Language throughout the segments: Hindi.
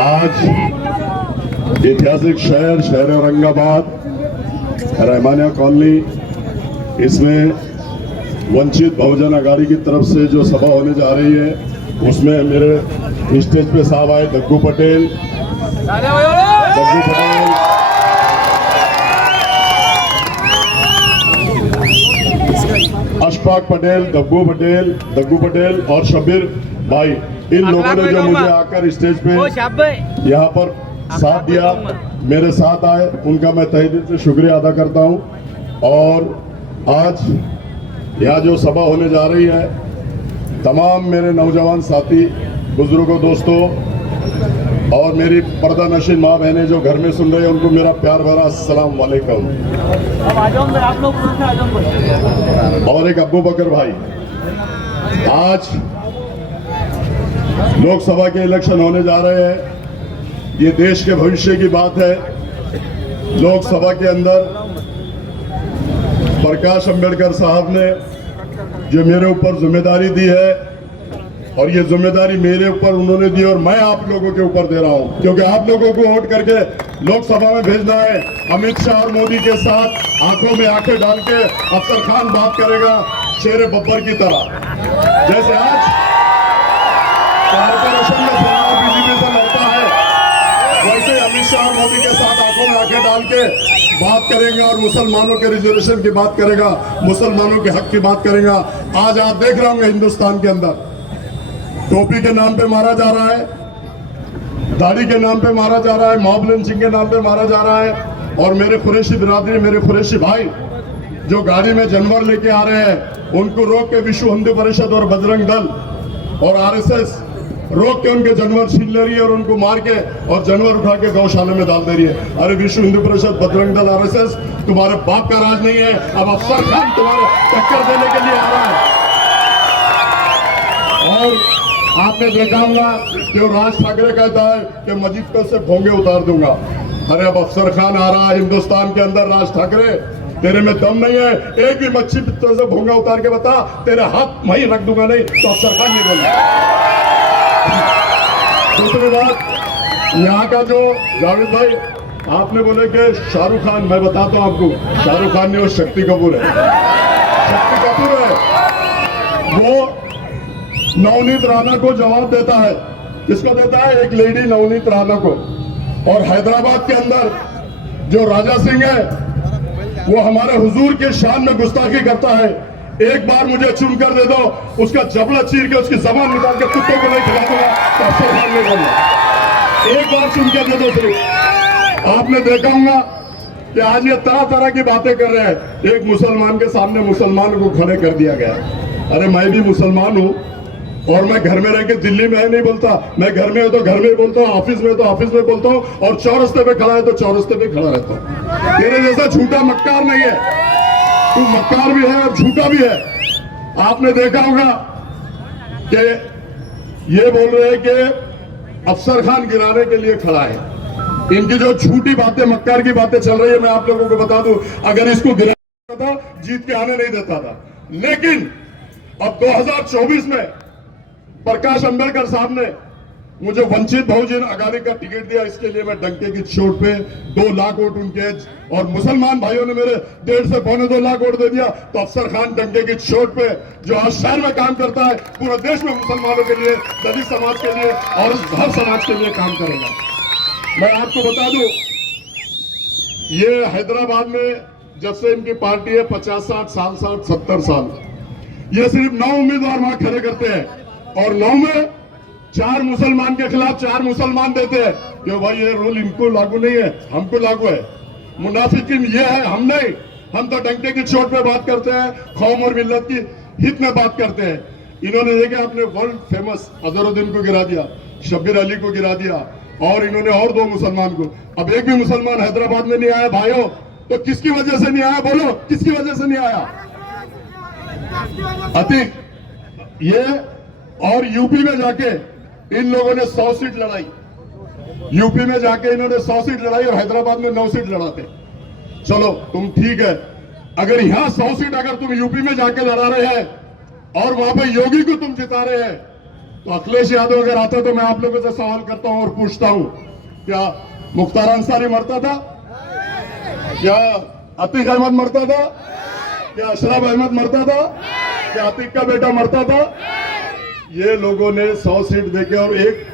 आज ऐतिहासिक शहर औरंगाबाद रहमानिया कॉलोनी, इसमें वंचित बहुजन अघाड़ी की तरफ से जो सभा होने जा रही है, उसमें मेरे स्टेज पे साहब आए दग्गू पटेल, अशफाक पटेल, दग्गू पटेल और शब्बीर भाई, इन लोगों ने जो मुझे आकर स्टेज पे यहाँ पर साथ दिया, मेरे साथ आए, उनका मैं तहे दिल से शुक्रिया अदा करता हूँ। और आज यहाँ जो सभा होने जा रही है, तमाम मेरे नौजवान साथी, बुजुर्गों, दोस्तों और मेरी पर्दा नशीन माँ बहनें जो घर में सुन रहे हैं, उनको मेरा प्यार भरा अस्सलाम वालेकुम। और एक अब्बू बकर भाई, आज लोकसभा के इलेक्शन होने जा रहे हैं, ये देश के भविष्य की बात है। लोकसभा के अंदर प्रकाश अंबेडकर साहब ने जो मेरे ऊपर जिम्मेदारी दी है, और ये जिम्मेदारी मेरे ऊपर उन्होंने दी और मैं आप लोगों के ऊपर दे रहा हूं, क्योंकि आप लोगों को वोट करके लोकसभा में भेजना है। अमित शाह और मोदी के साथ आंखों में आंखें डाल के अफसर खान बात करेगा शेर बब्बर की तरह। जैसे आज कॉर्पोरेशन में चुनाव बीजेपी से लड़ता है, वैसे अमित शाह और मोदी के साथ आंखों में आंखें डाल के बात करेंगे और मुसलमानों के रिजर्वेशन की बात करेगा, मुसलमानों के हक की बात करेगा। आज आप देख रहे होंगे हिंदुस्तान के अंदर टोपी के नाम पे मारा जा रहा है, दाढ़ी के नाम पे मारा जा रहा है, मॉब लिंचिंग के नाम पे मारा जा रहा है। और मेरे कुरैशी बिरादरी, मेरे कुरैशी भाई जो गाड़ी में जानवर लेके आ रहे हैं, उनको रोक के विश्व हिंदू परिषद और बजरंग दल और आरएसएस रोक के उनके जानवर छीन ले रही है और उनको मार के और जानवर उठा के गौशाला में डाल दे रही है। अरे विश्व हिंदू परिषद, बजरंग दल, आरएसएस, तुम्हारे बाप का राज नहीं है। अब अफसर खान तुम्हारे टक्कर देने के लिए आ रहा है। और आपने देखा होगा कि राज ठाकरे कहता है कि मजीद पे से भोंगे उतार दूंगा। अरे अब अफसर खान आ रहा है हिंदुस्तान के अंदर। राज ठाकरे, तेरे में दम नहीं है, एक भी मच्छी पित्तों से भोंगा उतार के बता, तेरे हाथ वहीं रख दूंगा, नहीं तो अफसर खान नहीं बोला। दूसरी बात, यहाँ का जो जावेद भाई, आपने बोले कि शाहरुख खान, मैं बताता हूँ आपको, शाहरुख खान नहीं, वो शक्ति कपूर है। शक्ति कपूर है, वो नवनीत राणा को जवाब देता है। किसको देता है? एक लेडी नवनीत राणा को। और हैदराबाद के अंदर जो राजा सिंह है, वो हमारे हुजूर के शान में गुस्ताखी करता है। एक बार मुझे चुन कर दे दो, उसका जबड़ा चीर के उसकी जबान निकाल के कुत्तों को नहीं खिला दूंगा, तो अफसर खान नहीं बोलूंगा। एक बार चुन कर दे दो सिर्फ। आपने देखा होगा कि आज ये तरह तरह की बातें कर रहे हैं। एक मुसलमान के सामने मुसलमान को खड़े कर दिया गया। अरे मैं भी मुसलमान हूं, और मैं घर में रह के दिल्ली में नहीं बोलता, मैं घर में हो तो घर में बोलता हूँ, ऑफिस में तो ऑफिस में बोलता हूँ, और चौरस्ते पे खड़ा है तो चौरस्ते पे खड़ा रहता हूँ। तेरे जैसा झूठा मक्कार नहीं है। तू मक्कार भी है और झूठा भी है। आपने देखा होगा कि ये बोल रहे हैं कि अफसर खान गिराने के लिए खड़ा है। इनकी जो झूठी बातें, मक्कार की बातें चल रही है, मैं आप लोगों को बता दूं, अगर इसको गिराना था, जीत के आने नहीं देता था। लेकिन अब 2024 में प्रकाश अंबेडकर साहब ने मुझे वंचित बहुजन अघाड़ी का टिकट दिया। इसके लिए मैं डंके की चोट पे 2 लाख वोट उनके, और मुसलमान भाइयों ने मेरे 1.5 से पौने 2 लाख वोट दे दिया। तो अफसर खान डंके की चोट पे, जो आज शहर में काम करता है, पूरे देश में मुसलमानों के लिए, दलित समाज के लिए और हर समाज के लिए काम करेगा। मैं आपको बता दूं, ये हैदराबाद में जब से इनकी पार्टी है, 50-60 साल, 70 साल, ये सिर्फ 9 उम्मीदवार वहां खड़े करते हैं, और 9 में 4 मुसलमान के खिलाफ 4 मुसलमान देते हैं। क्यों भाई? ये रूल इनको लागू नहीं है, हमको लागू है। मुनाफिकीन ये है, हम नहीं। हम तो डंके की चोट पे बात करते हैं, कौम और मिल्लत की हित में बात करते हैं। इन्होंने देखा, अपने वर्ल्ड फेमस अजहरुद्दीन को गिरा दिया, शब्बीर अली को गिरा दिया, और इन्होंने और 2 मुसलमान को। अब एक भी मुसलमान हैदराबाद में नहीं आया भाइयों, तो किसकी वजह से नहीं आया? बोलो, किसकी वजह से नहीं आया? अतीक, ये और यूपी में जाके इन लोगों ने 100 सीट लड़ाई। यूपी में जाके इन्होंने 100 सीट लड़ाई और हैदराबाद में 9 सीट लड़ाते। चलो तुम ठीक है, अगर यहां 100 सीट अगर तुम यूपी में जाके लड़ा रहे हैं और वहां पे योगी को तुम जिता रहे हैं, तो अखिलेश यादव अगर आता तो मैं आप लोगों से सवाल करता हूं और पूछता हूं, क्या मुख्तार अंसारी मरता था? क्या अतीक अहमद मरता था? क्या अशरफ अहमद मरता था? क्या अतीक का बेटा मरता था? ये लोगों ने 100 सीट देके, और एक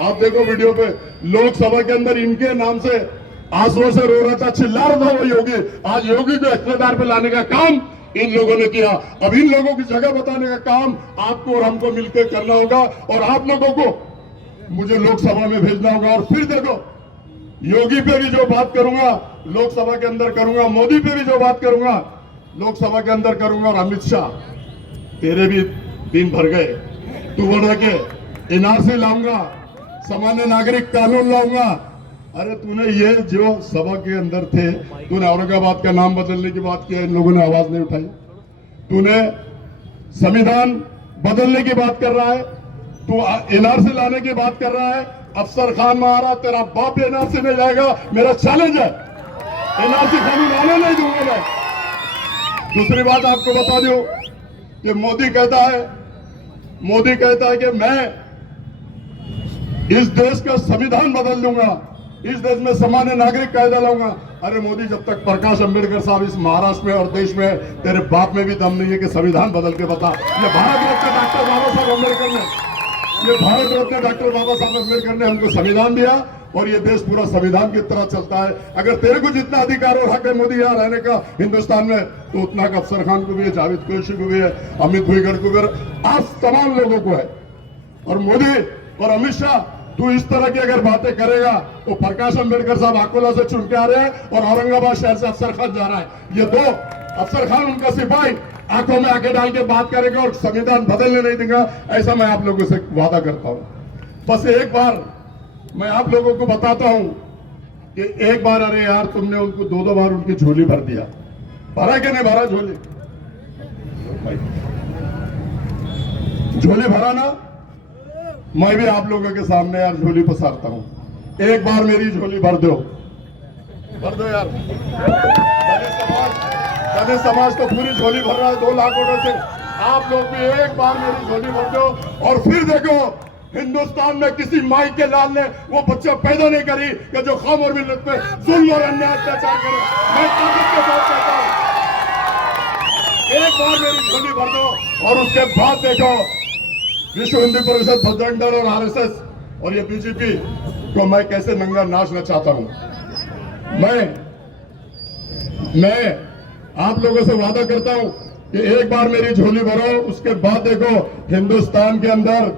आप देखो वीडियो पे, लोकसभा के अंदर इनके नाम से आंसुओं से रो रहा था, चिल्ला रहा था वो योगी। आज योगी को इख्तियार पे लाने का काम इन लोगों ने किया। अब इन लोगों की जगह बताने का काम आपको और हमको मिलकर करना होगा, और आप लोगों को मुझे लोकसभा में भेजना होगा। और फिर देखो, योगी पे भी जो बात करूंगा लोकसभा के अंदर करूंगा, मोदी पे भी जो बात करूंगा लोकसभा के अंदर करूंगा, और अमित शाह तेरे भी दिन भर गए। तू बोल रहा के एनआरसी लाऊंगा, सामान्य नागरिक कानून लाऊंगा। अरे तूने ये जो सभा के अंदर थे, तूने औरंगाबाद का नाम बदलने की बात की, इन लोगों ने आवाज नहीं उठाई। तूने संविधान बदलने की बात कर रहा है, तू एनआरसी लाने की बात कर रहा है। अफसर खान महाराज, तेरा बाप एनआरसी में जाएगा, मेरा चैलेंज है। एनआरसी कानून आने नहीं दूंगा मैं। दूसरी बात आपको बता दूं कि मोदी कहता है कि मैं इस देश का संविधान बदल दूंगा, इस देश में सामान्य नागरिक कायदा लाऊंगा। अरे मोदी, जब तक प्रकाश अंबेडकर साहब इस महाराष्ट्र में और देश में, तेरे बाप में भी दम नहीं है कि संविधान बदल के बता। ये भारत रत्न डॉक्टर बाबा साहब अम्बेडकर ने हमको संविधान दिया, और ये देश पूरा संविधान की तरह चलता है। अगर तेरे को जितना अधिकार और हक है मोदी यहाँ रहने का हिंदुस्तान में, तो उतना का अफसर खान को भी है, जावेद कुरैशी को भी है, अमित भुईगढ़ को भी है, आप तमाम लोगों को है। और मोदी और अमित शाह, तू इस तरह की अगर बातें करेगा तो प्रकाश अंबेडकर साहब अकोला से चुन के आ रहे हैं और औरंगाबाद शहर से अफसर खान जा रहा है। ये दो अफसर खान, उनका सिपाही आंखों में आंखें डाल के बात करेगा और संविधान बदलने नहीं देगा, ऐसा मैं आप लोगों से वादा करता हूं। बस एक बार मैं आप लोगों को बताता हूं कि एक बार, अरे यार, तुमने उनको 2-2 बार उनकी झोली भर दिया। भरा कि नहीं भरा झोली? झोली भरा ना? मैं भी आप लोगों के सामने यार झोली पसारता हूं। एक बार मेरी झोली भर दो यार। दलित समाज तो पूरी झोली भर रहा है 2 लाख वोटों से। आप लोग भी एक बार मेरी झोली भर दो, और फिर देखो हिंदुस्तान में किसी माई के लाल ने वो बच्चा पैदा नहीं करी कि जो कौम और मिल्लत पे जुल्म और अन्याय अत्याचार करे। मैं ताकत के साथ कहता हूं, एक बार मेरी झोली भर दो, और उसके बाद देखो विश्व हिंदू परिषद, भजरंग और आरएसएस और ये बीजेपी को मैं कैसे नंगा नाचना चाहता हूं। मैं आप लोगों से वादा करता हूं कि एक बार मेरी झोली भरो, उसके बाद देखो हिंदुस्तान के अंदर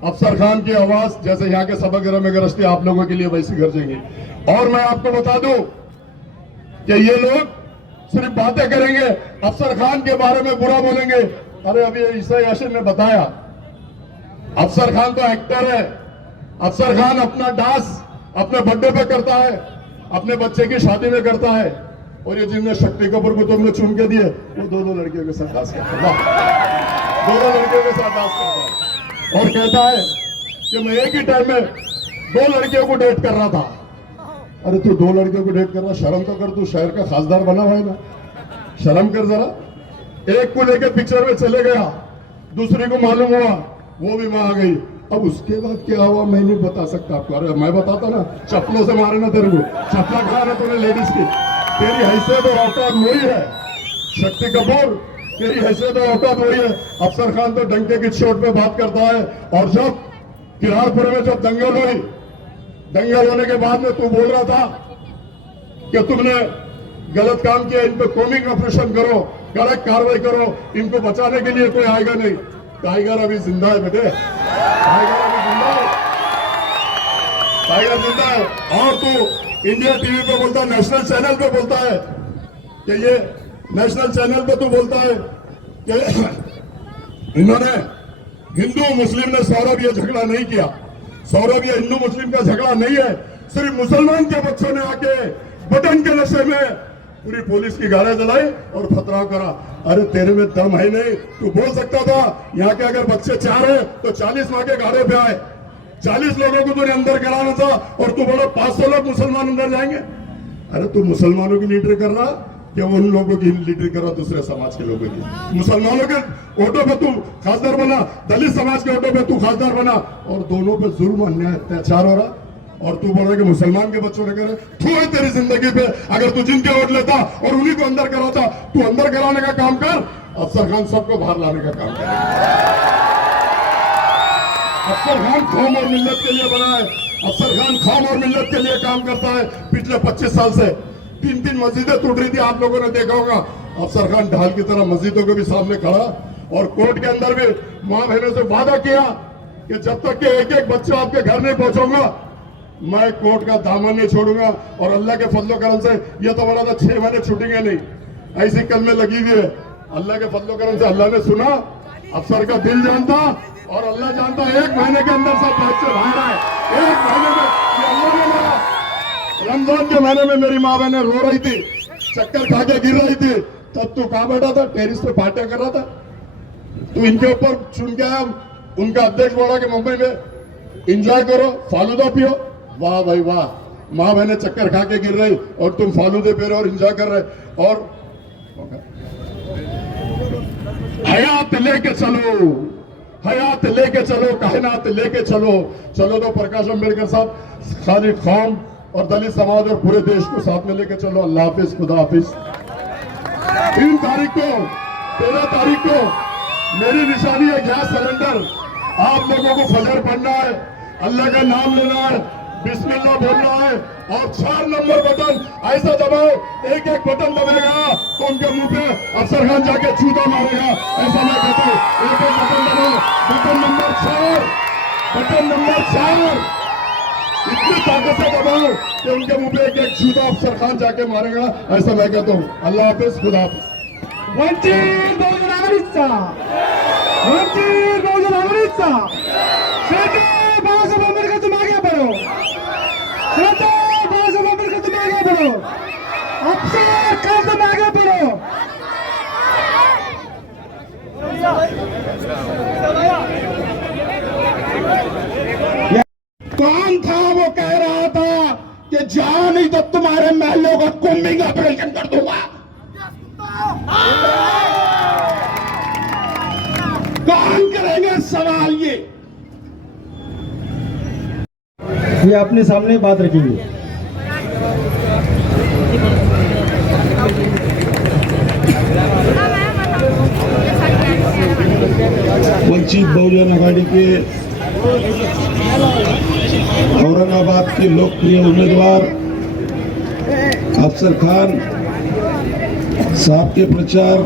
अफसर खान की आवाज जैसे यहाँ के सभागृह में गरजती आप लोगों के लिए वैसी गरजेंगी। और मैं आपको बता दूं कि ये लोग सिर्फ बातें करेंगे, अफसर खान के बारे में बुरा बोलेंगे। अरे अभी ईसा यासिन ने बताया, अफसर खान तो एक्टर है। अफसर खान अपना डांस अपने बर्थडे पे करता है, अपने बच्चे की शादी में करता है, और ये जिनने शक्ति कपूर को तुमने चुन के दिए, वो 2-2 लड़कियों के साथ डांस करता है, 2-2 लड़कियों के साथ डांस करता है, और कहता है कि मैं एक ही टाइम में 2 लड़कियों को डेट कर रहा था। अरे तू 2 लड़कियों को डेट कर रहा, शर्म तो कर, तू शहर का खासदार बना हुआ है ना, शर्म कर जरा। एक को लेकर पिक्चर में चले गया, दूसरी को मालूम हुआ, वो भी वहां आ गई। अब उसके बाद क्या हुआ मैं नहीं बता सकता आपको। अरे मैं बताता ना, चप्पलों से मारे ना तेरे को, चप्पला खा ना तूने लेडीज की। तेरी हैसियत और औकात वही है शक्ति कपूर, तेरी हैसियत और औकात वही है। अफसर खान तो डंके की चोट पे बात करता है। और जब किरारपुर में जब दंगल हुई, दंगल होने के बाद में तू बोल रहा था कि तुमने गलत काम किया, इन पे कॉमिंग ऑपरेशन करो, कड़क कार्रवाई करो, इनको बचाने के लिए कोई आएगा नहीं। टाइगर अभी जिंदा है बेटे, टाइगर अभी जिंदा है, टाइगर जिंदा है। और तू इंडिया टीवी पे बोलता है, नेशनल चैनल पे बोलता है कि ये नेशनल चैनल पे तू बोलता है कि इन्होंने हिंदू मुस्लिम ने, सौरभ ये झगड़ा नहीं किया। सौरभ ये हिंदू मुस्लिम का झगड़ा नहीं है, सिर्फ मुसलमान के बच्चों ने आके बटन के नशे में पूरी पुलिस की गाड़ियां जलाई और पथराव करा। अरे तेरे में दम है नहीं, तू बोल सकता था यहाँ के अगर बच्चे 4 है तो 40 माँ के गाड़े पे आए, 40 लोगों को तूने अंदर कराना था, और तू बोला 500 लोग मुसलमान अंदर जाएंगे। अरे तू मुसलमानों की लीडर कर रहा, कि उन लोगों की लीडर करो दूसरे समाज के लोगों की। मुसलमानों के वोटों पे तू खासदार बना, दलित समाज के वोटों पे तू खासदार बना, और दोनों पे जुल्म अन्याय अत्याचार हो रहा, और तू बोल रहा कि मुसलमान के बच्चों ने करे। तू है तेरी जिंदगी पे, अगर तू जिनके वोट लेता और उन्हीं को अंदर कराता, तू अंदर कराने का काम कर, अफसर खान सबको बाहर लाने का काम कर। अफसर खान कौम और मिल्लत के लिए बना है, अफसर खान कौम और मिल्लत के लिए काम करता है। पिछले 25 साल से 3-3 मस्जिदें टूट रही थी, आप लोगों ने देखा होगा। अफसर खान ढाल की तरह मस्जिदों के भी सामने खड़ा, और कोर्ट के अंदर भी मां बहनों से वादा किया कि जब तक के एक एक बच्चा आपके घर नहीं पहुंचाऊंगा, मैं कोर्ट का दामन नहीं छोड़ूंगा। और अल्लाह के फजलो करम से ये तो बोला था 6 महीने छूटेंगे नहीं, ऐसी कल में लगी हुई है। अल्लाह के फजलो करम से अल्लाह ने सुना, अफसर का दिल जानता और अल्लाह जानता। 1 महीने के अंदर सब बच्चे बाहर आए, 1 महीने में। ये अल्लाह ने मारा। रमजान के महीने में मेरी माँ बहने रो रही थी, चक्कर खा के गिर रही थी, तब तू कहाँ बैठा था? टेरिस पे पार्टियां कर रहा था। तू इनके ऊपर चुन के आया, उनका अध्यक्ष बोला कि मुंबई में एंजॉय करो, फालूदा पियो। वाह भाई वाह, माँ बहने चक्कर खा के गिर रही और तुम फालूदे पी रहे और एंजॉय कर रहे। और हयात लेके चलो, हयात लेके चलो, कायनात लेके चलो। चलो तो प्रकाश अम्बेडकर साहब, खाली कौम और दलित समाज और पूरे देश को साथ में लेके चलो। अल्लाह हाफिज, खुदा हाफिज। 3 तारीख को, 13 तारीख को मेरी निशानी है गैस सिलेंडर। आप लोगों को फजर पढ़ना है, अल्लाह का नाम लेना है, बिस्मिल्लाह बोलना है, और 4 नंबर बटन ऐसा दबाओ, एक एक बटन दबेगा तो उनके मुंह पे अफसर खान जाके चूता मारेगा। ऐसा मैं कहता हूँ, एक एक बटन दबाओ। बटन नंबर 4, बटन नंबर 4 इतनी ताकत से दबाओ कि उनके मुंह पे एक एक चूता अफसर खान जाके मारेगा। ऐसा मैं कहता हूँ। अल्लाह हाफिज, खुदा हाफिज। वंचित बहुजन आघाडीचा, वंचित बहुजन आघाडीचा श्रद्धा बाळासाहेब आंबेडकर तुम आगे बढ़ो, श्रद्धा बाळासाहेब आंबेडकर तुम आगे बढ़ो, अफसर खान तुम आगे बढ़ो। कौन था वो कह रहा था कि जाओ नहीं तो तुम्हारे महलों का कुंभिंग ऑपरेशन कर दूंगा? कौन करेंगे सवाल? ये अपने सामने बात रखेंगे। वंचित बहुजन आघाड़ी के औरंगाबाद के लोकप्रिय उम्मीदवार अफसर खान साहब के प्रचार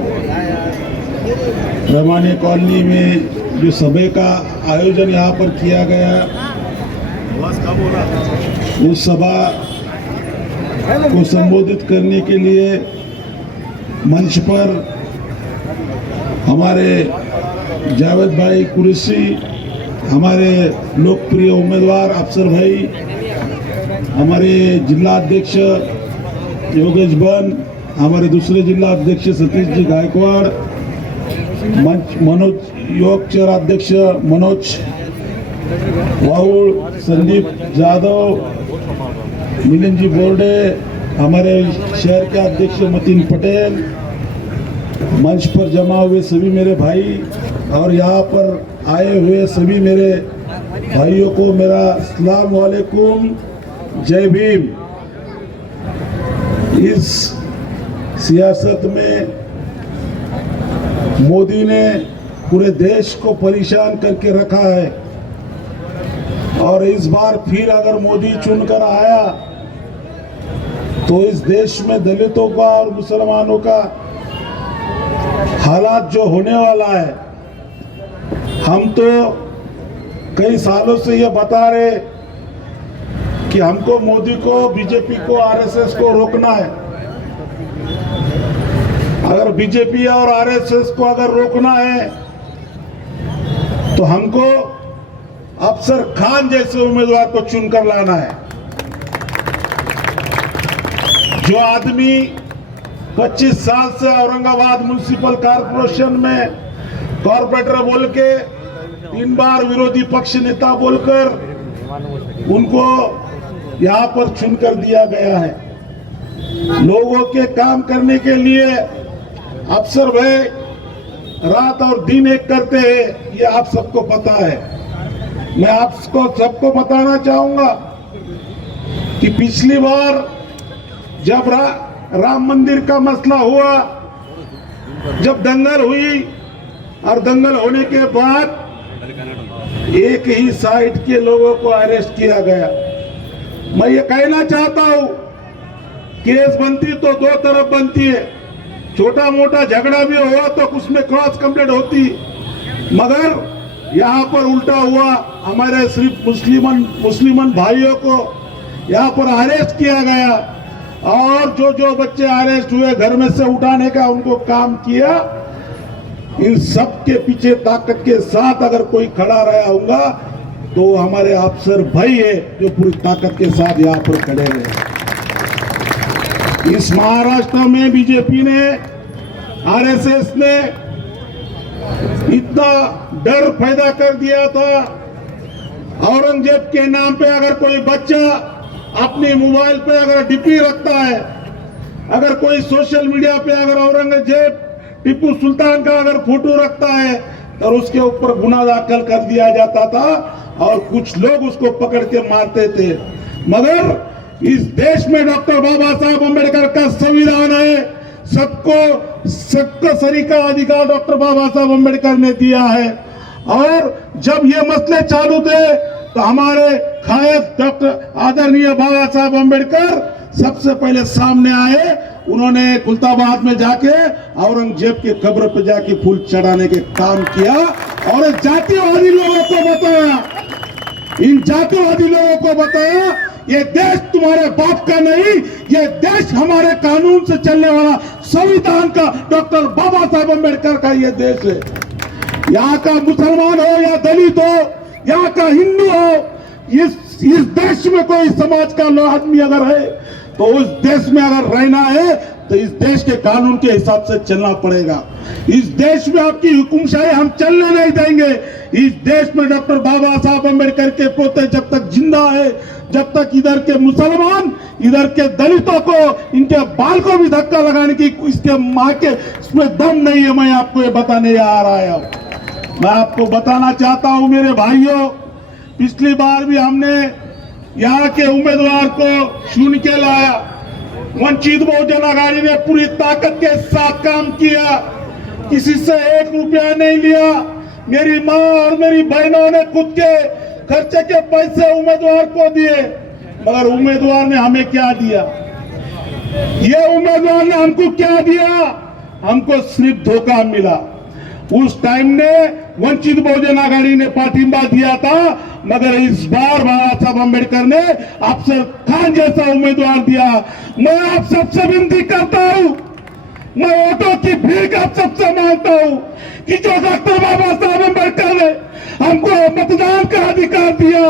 रमानी कॉलोनी में जो सभा का आयोजन यहाँ पर किया गया, उस सभा को संबोधित करने के लिए मंच पर हमारे जावेद भाई कुरैशी, हमारे लोकप्रिय उम्मीदवार अफसर भाई, हमारे जिला अध्यक्ष योगेश बन, हमारे दूसरे जिला अध्यक्ष सतीश जी गायकवाड़, मनोज योग चेयर अध्यक्ष मनोज वाहुल, संदीप जादव, मिलिंद जी बोर्डे, हमारे शहर के अध्यक्ष मतीन पटेल, मंच पर जमा हुए सभी मेरे भाई और यहाँ पर आए हुए सभी मेरे भाइयों को मेरा अस्सलाम वालेकुम, जय भीम। इस सियासत में मोदी ने पूरे देश को परेशान करके रखा है, और इस बार फिर अगर मोदी चुनकर आया तो इस देश में दलितों का और मुसलमानों का हालात जो होने वाला है, हम तो कई सालों से ये बता रहे कि हमको मोदी को, बीजेपी को, आरएसएस को रोकना है। अगर बीजेपी और आरएसएस को अगर रोकना है तो हमको अफसर खान जैसे उम्मीदवार को चुनकर लाना है, जो आदमी 25 साल से औरंगाबाद म्युनिसिपल कॉर्पोरेशन में कॉर्पोरेटर बोल के 3 बार विरोधी पक्ष नेता बोलकर उनको यहाँ पर चुनकर दिया गया है। लोगों के काम करने के लिए अफसर भाई रात और दिन एक करते हैं, ये आप सबको पता है। मैं आपको सबको बताना चाहूंगा कि पिछली बार जब राम मंदिर का मसला हुआ, जब दंगल हुई और दंगल होने के बाद एक ही साइड के लोगों को अरेस्ट किया गया। मैं ये कहना चाहता हूं, केस बनती तो दो तरफ बनती है, छोटा मोटा झगड़ा भी हुआ तो उसमें क्रॉस कंप्लेंट होती, मगर यहाँ पर उल्टा हुआ। हमारे सिर्फ मुस्लिमन भाइयों को यहाँ पर अरेस्ट किया गया और जो बच्चे अरेस्ट हुए घर में से उठाने का उनको काम किया। इन सब के पीछे ताकत के साथ अगर कोई खड़ा रहा होगा तो हमारे अफसर भाई है जो पूरी ताकत के साथ यहाँ पर खड़े रहे। इस महाराष्ट्र में बीजेपी ने, आरएसएस ने इतना डर पैदा कर दिया था। औरंगजेब के नाम पे अगर कोई बच्चा अपने मोबाइल पे अगर डीपी रखता है, अगर कोई सोशल मीडिया पे अगर औरंगजेब टीपू सुल्तान का अगर फोटो रखता है तो उसके ऊपर गुनाह दाखिल कर दिया जाता था और कुछ लोग उसको पकड़ के मारते थे। मगर इस देश में डॉक्टर बाबा साहब अम्बेडकर का संविधान है, सबको सरी का अधिकार डॉक्टर बाबा साहब अम्बेडकर ने दिया है। और जब ये मसले चालू थे तो हमारे कायद डॉक्टर आदरणीय बाबा साहब अम्बेडकर सबसे पहले सामने आए। उन्होंने खुलताबाद में जाके औरंगजेब के कब्र पे जाके फूल चढ़ाने के काम किया और जातिवादी लोगों को बताया, इन जातिवादी लोगों को बताया ये देश तुम्हारे बाप का नहीं, ये देश हमारे कानून से चलने वाला संविधान का डॉक्टर बाबा साहब अम्बेडकर का ये देश है। यहाँ का मुसलमान हो या दलित हो, यहाँ का हिंदू हो, इस देश में कोई समाज का आदमी अगर है तो उस देश में अगर रहना है तो इस देश के कानून के हिसाब से चलना पड़ेगा। इस देश में आपकी हुकुमशाही हम चलने नहीं देंगे। इस देश में डॉक्टर बाबा साहब अम्बेडकर के पोते जब तक जिंदा है, जब तक इधर के मुसलमान, इधर के दलितों को, इनके बाल को भी धक्का लगाने की इसके माँ के इसमें दम नहीं है। मैं आपको ये बताने आ रहा है। मैं आपको बताना चाहता हूं मेरे भाइयों, पिछली बार भी हमने यहाँ के उम्मीदवार को चुन के लाया। वंचित बहुजन आघाड़ी ने पूरी ताकत के साथ काम किया, किसी से 1 रुपया नहीं लिया। मेरी माँ और मेरी बहनों ने खुद के खर्चे के पैसे उम्मीदवार को दिए, मगर उम्मीदवार ने हमें क्या दिया? ये उम्मीदवार ने हमको क्या दिया? हमको सिर्फ धोखा मिला। उस टाइम ने वंचित बहुजन आघाड़ी ने पाठिंबा दिया था, मगर इस बार बाबा साहब अम्बेडकर ने अफसर खान जैसा उम्मीदवार दिया। मैं आप सबसे विनती करता हूं, मैं वोटों की भीख आप सबसे मांगता हूं कि जो डॉक्टर बाबा साहब अम्बेडकर ने हमको मतदान का अधिकार दिया,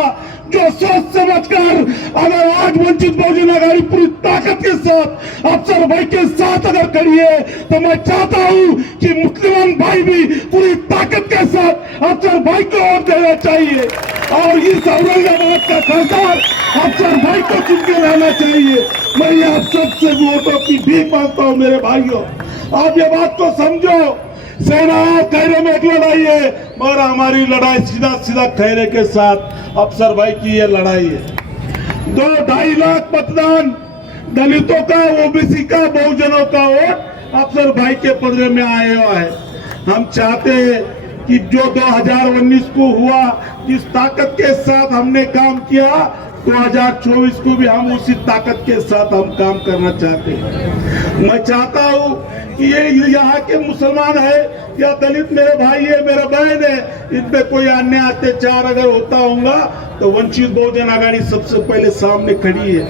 जो सोच समझकर अगर आज वंचित बहुजन आघाड़ी पूरी ताकत के साथ अफसर भाई के साथ अगर खड़ी है, तो मैं चाहता हूं कि मुस्लिम भाई भी पूरी ताकत के साथ अफसर भाई को वोट देना चाहिए और इस औरंगाबाद का सरकार अफसर भाई को चुन के रहना चाहिए। मैं आप सबसे वोटों की भीख मांगता हूं मेरे भाइयों। आप ये बात को समझो, सेना खैरे में एक लड़ाई है, मगर हमारी लड़ाई सीधा सीधा खैरे के साथ अफसर भाई की ये लड़ाई है। 2-2.5 लाख मतदान दलितों का, ओबीसी का, बहुजनों का वोट अफसर भाई के पदरे में आया हुआ है। हम चाहते हैं कि जो 2019 को हुआ, जिस ताकत के साथ हमने काम किया, 2024 को भी हम उसी ताकत के साथ हम काम करना चाहते हैं। मैं चाहता हूं कि ये यहाँ के मुसलमान है या दलित मेरे भाई है, मेरा बहन है, इनपे कोई अन्याय अत्याचार अगर होता होगा तो वंचित बहुजन आघाड़ी सबसे पहले सामने खड़ी है।